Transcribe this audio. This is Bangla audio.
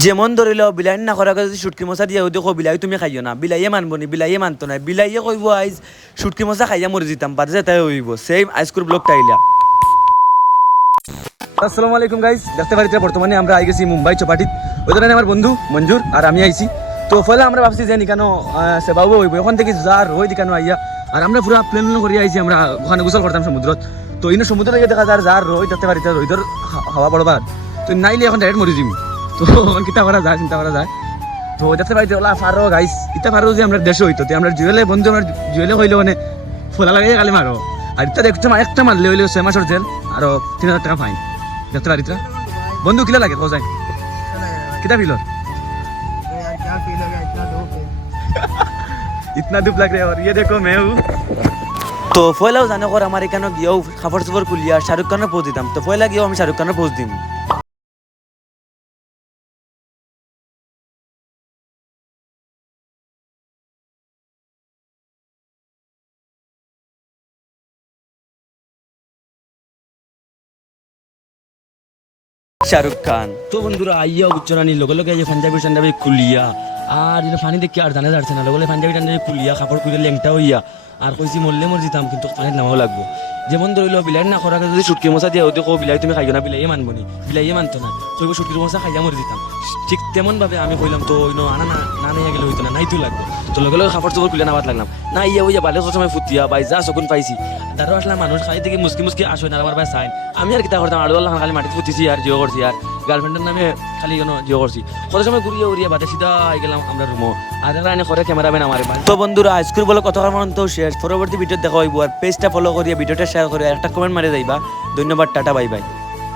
যেমন ধরিল বিলাইন না করার যদি সুটকি মশা দিয়ে দেখো বিলাই তুমি খাইও না বিলাইয়ে মানবো নি বিলাইয়ে মানতো না বিলাইয়ে কইব আইজ সুটকি মশা খাইয়া মরে যেতাম বাদে তাই হইব সেম আইসক্রিম ব্লক টাইলা। আসসালামু আলাইকুম গাইস, দেখতে পারিতে বর্তমানে আমরা আই গেছি মুম্বাই চৌপাটিত। ওই ধরনের আমার বন্ধু মঞ্জুর আর আমি আইছি। তো ফলে আমরা ভাবছি যে নিকানো সেবাবো হইব ওখান থেকে যার ওই দিকানো আইয়া আর আমরা পুরো প্লেন করে আইছি। আমরা ওখানে গোসল করতাম সমুদ্রত। তো ইনো সমুদ্র থেকে দেখা যার যার রই দেখতে পারিতে রইদর হাওয়া বড়বার তো নাইলে এখন ডাইরেক্ট মরে যাবি। তো এখন কিতা করা যায় চিন্তা করা যায়। তো দেখতে পারিতে ওলা ফারো গাইস ইতা ফারো যে আমরা দেশে হইতো আমরা জুয়েলে বন্ধু আমরা জুয়েলে হইলে মানে ফোলা লাগে কালি মারো আর ইতা দেখতে একটা মারলে হইলে 6 মাসের জেল আর 3000 টাকা ফাইন। দেখতে পারিতে বন্ধু কিলা লাগে তো যাই কিতা ফিল इतना दुख लग रहा है और ये देखो मैं हूँ। তো পয়লাও জানো কর আমার এখানে গিয়েও খাবার চুপর খুলিয়া শাহরুখ খানের পোজ দিতাম। তো পয়লা গিয়েও আমি শাহরুখ খানের পোজ দিম। শাহরুখ খান তো বন্ধুরা আইয়া উচ্চরানি লগে লগে এই পাঞ্জাবি খুলিয়া আর এটা পানি দেখি আর জানা যাচ্ছে না লগে পাঞ্জাবি খুলিয়া কাপড় খুলে লেংটা হইয়া আর কইছি মরলে মর যেতাম কিন্তু পানির নামাও লাগবো। যেমন ধরিল বিলাই না করার যদি সুটকি মশা দিয়ে ওদের কো বিলাই তুমি খাইও না বিলাইয়ে মানবো নি বিলাইয়ে মানতো না কইব সুটকির মশা খাইয়া মরে যেতাম। ঠিক তেমন ভাবে আমি কইলাম তো আনা না না নিয়ে গেলে হইতো না নাইতো লাগবো। তো লগে লগে কাপড় চোপড় খুলে নামাত লাগলাম না ইয়া ওইয়া বালে সময় ফুটিয়া বাই যা শকুন পাইছি তারও আসলে মানুষ খাই থেকে মুসকি আসো না আমার ভাই সাইন আমি আর কিতা করতাম আড়ু আল্লাহ খালি মাটিতে ফুটিছি আর জিও করছি আর গার্লফ্রেন্ডের নামে খালি জিও করছি কত সময় ঘুরিয়ে উড়িয়ে বাদে সিধা গেলাম আমরা রুমো আর এনে করে ক্যামেরাম্যান আমার। তো বন্ধুরা আজকের বলে কথা তো শেষ পরবর্তী ভিডিও দেখা হইব আর পেজটা ফলো করিয়া ভিডিওটা শেয়ার করিয়া একটা কমেন্ট মারি যাইবা। ধন্যবাদ, টাটা, বাই বাই।